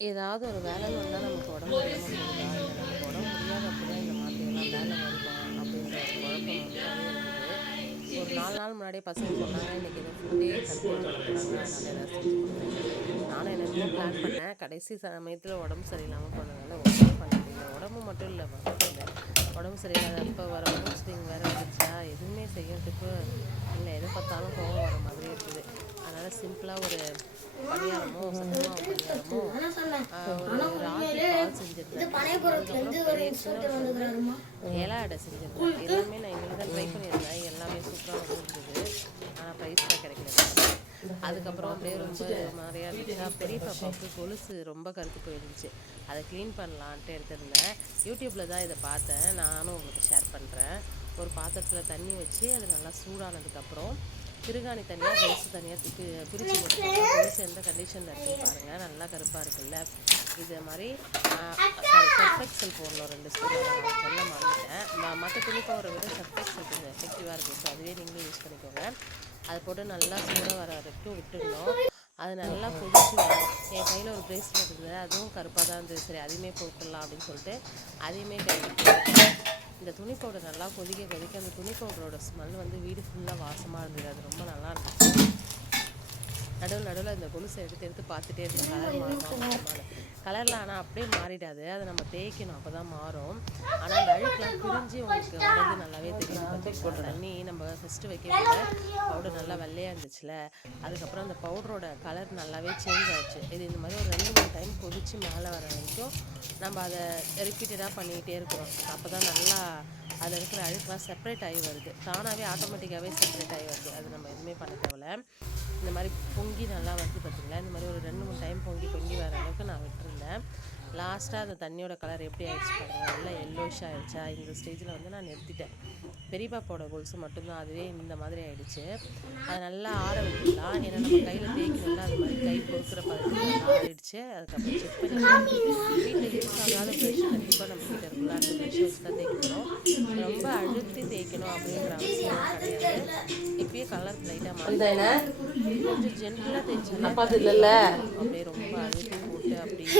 ஏதாவது ஒரு வேலை வந்தால் நமக்கு உடம்பு முடியாமல் இல்லை நமக்கு உடம்பு முடியாதப்போ தான் இந்த மாதிரியெல்லாம் வேலை வருமா அப்படின்ற ஒரு குழப்பம் ஒரு நாலு நாள் முன்னாடியே பசங்க சொன்னாங்க இன்றைக்கி எதுவும் ஃபுட்டே கண்ட்ரோல் நானும் என்னென்னமோ பிளான் பண்ணேன். கடைசி சமயத்தில் உடம்பு சரியில்லாமல் போனதுனால ஒன்றுமே பண்ண முடியல. உடம்பு மட்டும் இல்லை இல்லை உடம்பு சரியில்லாதப்போ வர மூட் ஸ்விங் வேறு வந்துச்சா எதுவுமே செய்யறதுக்கு இல்லை எதை பார்த்தாலும் கோவம் வர மாதிரி இருக்குது. அதனால் சிம்பிளாக ஒரு பணியாரமோ சத்துமாவு பணியாரமோ ஒரு ராகி பால் செஞ்சிருந்தேன் இலை அடை செஞ்சிருந்தேன். எல்லாமே நான் எங்களுக்கு தான் ட்ரை பண்ணியிருந்தேன். எல்லாமே சூப்பராக இருந்தது ஆனால் ப்ரைஸ் தான் கிடைக்கல. அதுக்கப்புறம் அப்படியே ரொம்ப மாதிரியா இருந்துச்சா. பெரிய பாப்பாவுக்கு கொலுசு ரொம்ப கருத்து போயிருந்துச்சு. அதை க்ளீன் பண்ணலான்ட்டு எடுத்திருந்தேன். யூடியூப்பில் தான் இதை பார்த்தேன். நானும் உங்களுக்கு ஷேர் பண்ணுறேன் ஒரு பாத்திரத்தில் தண்ணி வச்சு அது நல்லா சூடானதுக்கப்புறம் திருகாணி தனியாக கொலுசு தனியாக பிரித்து போட்டுக்கோங்க கொலுசு எந்த கண்டிஷனில் இருக்குது பாருங்கள் நல்லா கருப்பாக இருக்குல்ல. இது மாதிரி சர்ஃபெக்சல் போடணும் ரெண்டு ஸ்பூன் நான் சொல்ல மாட்டேன் மற்ற துணி பவுடரை விட சர்ஃபெக்சல் கொஞ்சம் எஃபெக்டிவாக இருக்குது ஸோ அதுவே நீங்களும் யூஸ் பண்ணிக்கோங்க. அதை போட்டு நல்லா சூட வர வரைக்கும் விட்டுடணும். அது நல்லா கொதிச்சு என் கையில் ஒரு பிரேஸ்லெட் இருந்தது. அதுவும் கருப்பாக தான் இருந்தது. சரி அதையுமே போட்டுடலாம் அப்படின்னு சொல்லிட்டு அதையுமே கையில் இந்த துணி பவுடர் நல்லா கொதிக்க கொதிக்க அந்த துணி பவுடரோட ஸ்மெல் வந்து வீடு ஃபுல்லாக வாசமாக இருந்தது. அது ரொம்ப நல்லா இருந்துச்சு. நடுவில் நடுவில் இந்த கொலுசை எடுத்து எடுத்து பார்த்துட்டே இருந்தேன் கலர் மாறுமா. கலரில் ஆனால் அப்படியே மாறிடாது. அதை நம்ம தேய்க்கணும். அப்போ தான் மாறும். ஆனால் அந்த அழுக்கெலாம் பிரிஞ்சு உங்களுக்கு வந்து நல்லாவே தெரியும் பார்த்துக்கோ தண்ணி நம்ம ஃபஸ்ட்டு வைக்கிறதுல பவுடர் நல்லா வெள்ளையாக இருந்துச்சுல. அதுக்கப்புறம் அந்த பவுடரோட கலர் நல்லாவே சேஞ்ச் ஆச்சு. இது இந்த மாதிரி ஒரு ரெண்டு மூணு டைம் கொதிச்சு மேலே வர வரைக்கும் நம்ம அதை ரிப்பீட்டடாக பண்ணிக்கிட்டே இருக்கிறோம் அப்போ தான் நல்லா அதில் இருக்கிற அழுக்கெலாம் செப்பரேட் ஆகி வருது. தானாகவே ஆட்டோமேட்டிக்காகவே செப்பரேட் ஆகி வருது. அது நம்ம எதுவுமே பண்ண தேவையில்ல. இந்த மாதிரி பொங்கி நல்லா வருது பார்த்திங்களா இந்த மாதிரி ஒரு ரெண்டு மூணு டைம் பொங்கி பொங்கி வர அளவுக்கு நான் விட்டுருந்தேன். லாஸ்ட்டாக அந்த தண்ணியோட கலர் எப்படி ஆயிடுச்சு பாருங்க. நல்லா எல்லோஷ் ஆயிடுச்சா? இந்த ஸ்டேஜில் வந்து நான் நிறுத்திட்டேன். பெரிய பாப்பாவோட கொலுசு மட்டும்தான். அதுவே இந்த மாதிரி ஆயிடுச்சு. அதை நல்லா ஆற விட்டுலாம் ஏன்னா நம்ம கையில் தேய்க்கணும்னா அது மாதிரி கை பொறுக்கிற பார்த்து ஆறிடுச்சு அதுக்கப்புறம் செக் பண்ணி வீட்டில் யூஸ் ஆகாத ப்ரெஷ் கண்டிப்பாக நம்ம கிட்ட இருக்குல்ல அந்த ப்ரெஷ் வச்சு தான் தேய்க்கணும். ரொம்ப அழுத்தி தேய்க்கணும் அப்படின்ற அவசியம் கிடையாது. இப்பயே கலர் லைட்டாக மாறி கொஞ்சம் ஜென்டலாக தேய்ச்சாலே அப்படியே ரொம்ப அழுத்தி போட்டு அப்படியே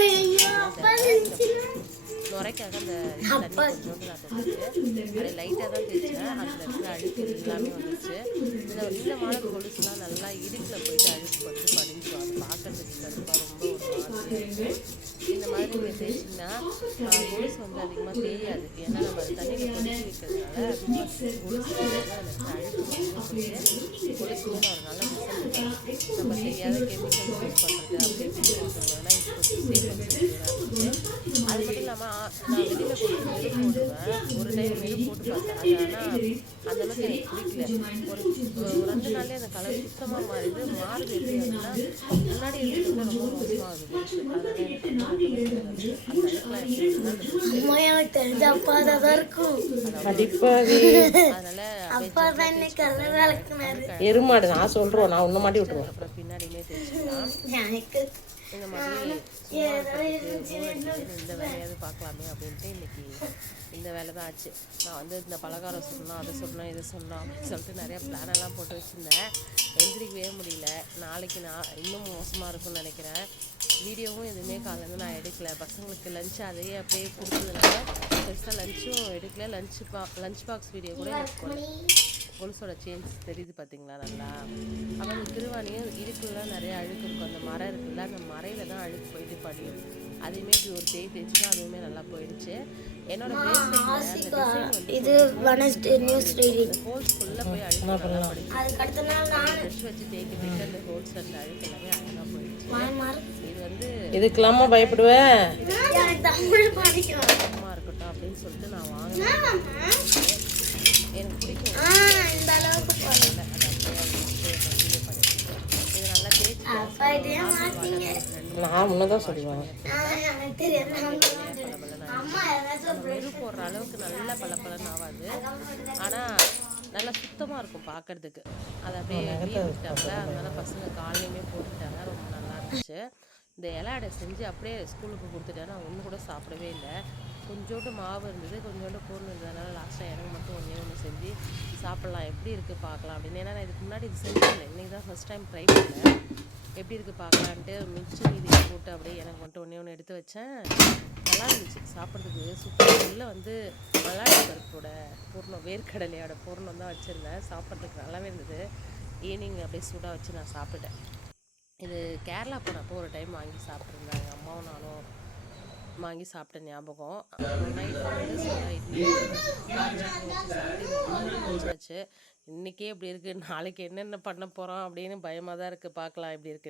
நுரைக்காக அந்த தண்ணி கொஞ்சோண்டு நான் தொட்டுட்டு அப்படியே லைட்டாக தான் தேய்ச்சேன். அதில் இருக்கிற அழுக்கு எல்லாமே வந்துச்சு இந்த மாடல் கொலுசுலாம் நல்லா இடுக்கில் போயிட்டு அழுக்கு பட்டு படிஞ்சிடும் அது பார்க்கறதுக்கு கருப்பாக ரொம்ப ஒரு மாதிரியாக இருக்கும் இந்த மாதிரி இருந்துச்சுன்னா தேய்ச்சிங்கன்னா கொலுசு வந்து அதிகமாக தெரியாது. ஏன்னா நம்ம அது தண்ணியில் கொதிச்சு வைக்கிறதுனால கொலுசு அழுக்கு கொலுசு மேலே ஒரு நல்ல நம்ம தெரியாத கெமிக்கல் யூஸ் பண்ணுறது அப்படின்னு சொல்லி போட்டுருந்தோம்னா நம்ம நான் வெளியில் போட்டு போடுவேன். ஒரு டைம் மெரு போட்டு பார்த்தேன் ஆனால் அந்த எனக்கு பிடிக்கல. ஒரு ஒரு ரெண்டு நாள்லேயே அந்த கலர் சுத்தமாக மாறிது மாறுது எப்படி அப்படின்னா முன்னாடி இருக்கிறது ரொம்ப மோசமாக இருந்துச்சு. எனக்கு எருமாடு நான் சொல்றோம் நான் உன்ன மாட்டி விட்டுருவேன். இந்த மாதிரி இந்த வேலையாவது பார்க்கலாமே அப்படின்ட்டு இன்னைக்கு இந்த வேலை தான் ஆச்சு. நான் வந்து இந்த பலகாரம் சொன்னோம் அதை சொன்னோம் இதை சொன்னோம் அப்படின்னு சொல்லிட்டு நிறைய பிளான் எல்லாம் போட்டு வச்சுருந்தேன். எந்திரிக்கவே முடியல. நாளைக்கு நான் இன்னும் மோசமாக இருக்கும்னு நினைக்கிறேன். வீடியோவும் எதுவுமே காலையில நான் எடுக்கல. பசங்களுக்கு லஞ்ச் அதையே அப்படியே கொடுத்ததுனால பெருசாக லஞ்சும் எடுக்கல. லஞ்ச் பா லஞ்ச் பாக்ஸ் வீடியோ கூட எனக்கு போடல கொலுசோட சேஞ்ச் தெரியுது பார்த்தீங்களா நல்லா? அப்புறம் திருவாணியும் இதுக்குள்ள நிறைய அழுக்கு இருக்கும். அந்த மரம் இருக்குல்ல அந்த மரையில தான் அழுக்கு போயிட்டு படியும். அதையுமே இப்படி ஒரு தேய் தேய்ச்சினா அதுவுமே நல்லா போயிடுச்சு. என்னோட இது வெனஸ்டே நியூஸ் ரீடிங் ஹோல்ஸ் ஃபுல்லாக போய் அழுக்கு அதுக்கு அடுத்த நாள் நான் ப்ரெஷ் வச்சு தேய்க்க தேய்க்க அந்த ஹோல்ஸ் அந்த அழுக்கு எல்லாமே அழகாக போயிடுச்சு. இதுக்கெல்லாமா பயப்படுவேன் இருக்கட்டும் அப்படின்னு சொல்லிட்டு நான் வாங்கினேன். எனக்கு பிடிக்கும். ஆ இந்த அளவுக்கு நான் முன்னதான் சொல்லுவேன். போடுற அளவுக்கு நல்ல பளபளன்னு ஆகாது. ஆனால் நல்லா சுத்தமாக இருக்கும் பார்க்கறதுக்கு. அதை அப்படியே விட்டாங்க அதனால பசங்க காலையுமே போட்டுட்டாங்க ரொம்ப நல்லா இருந்துச்சு. இந்த இலை அடை செஞ்சு அப்படியே ஸ்கூலுக்கு கொடுத்துட்டேன் நான் ஒன்று கூட சாப்பிடவே இல்லை. கொஞ்சோண்டு மாவு இருந்தது கொஞ்சோண்டு பொருள் இருந்ததுனால லாஸ்ட்டாக எனக்கு மட்டும் ஒன்றே ஒன்று செஞ்சு சாப்பிட்லாம். எப்படி இருக்குது பார்க்கலாம் அப்படின்னு. ஏன்னா நான் இதுக்கு முன்னாடி இது செஞ்சிருந்தேன் இன்றைக்கி தான் ஃபஸ்ட் டைம் ட்ரை பண்ணேன். எப்படி இருக்குது பார்க்கலான்ட்டு மிச்சம் மீதி போட்டு அப்படியே எனக்கு மட்டும் ஒன்றே ஒன்று எடுத்து வச்சேன். நல்லா இருந்துச்சு. சாப்பிட்றதுக்கு சூப்பராக உள்ளே வந்து மல்லாடி பருப்போட பூர்ணம் வேர்க்கடலையோட பூர்ணம் தான் வச்சுருந்தேன். சாப்பிட்றதுக்கு நல்லாவே இருந்தது. ஈவினிங் அப்படியே சூடாக வச்சு நான் சாப்பிட்டேன் இது கேரளா போனப்போ ஒரு டைம் வாங்கி சாப்பிட்ருந்தாங்க அம்மாவும் நானும் வாங்கி சாப்பிட்ட ஞாபகம் நைட் வந்து இட்லி இன்றைக்கே இப்படி இருக்குது நாளைக்கு என்னென்ன பண்ண போகிறோம் அப்படின்னு பயமாக தான் இருக்குது பார்க்கலாம் இப்படி இருக்குன்னு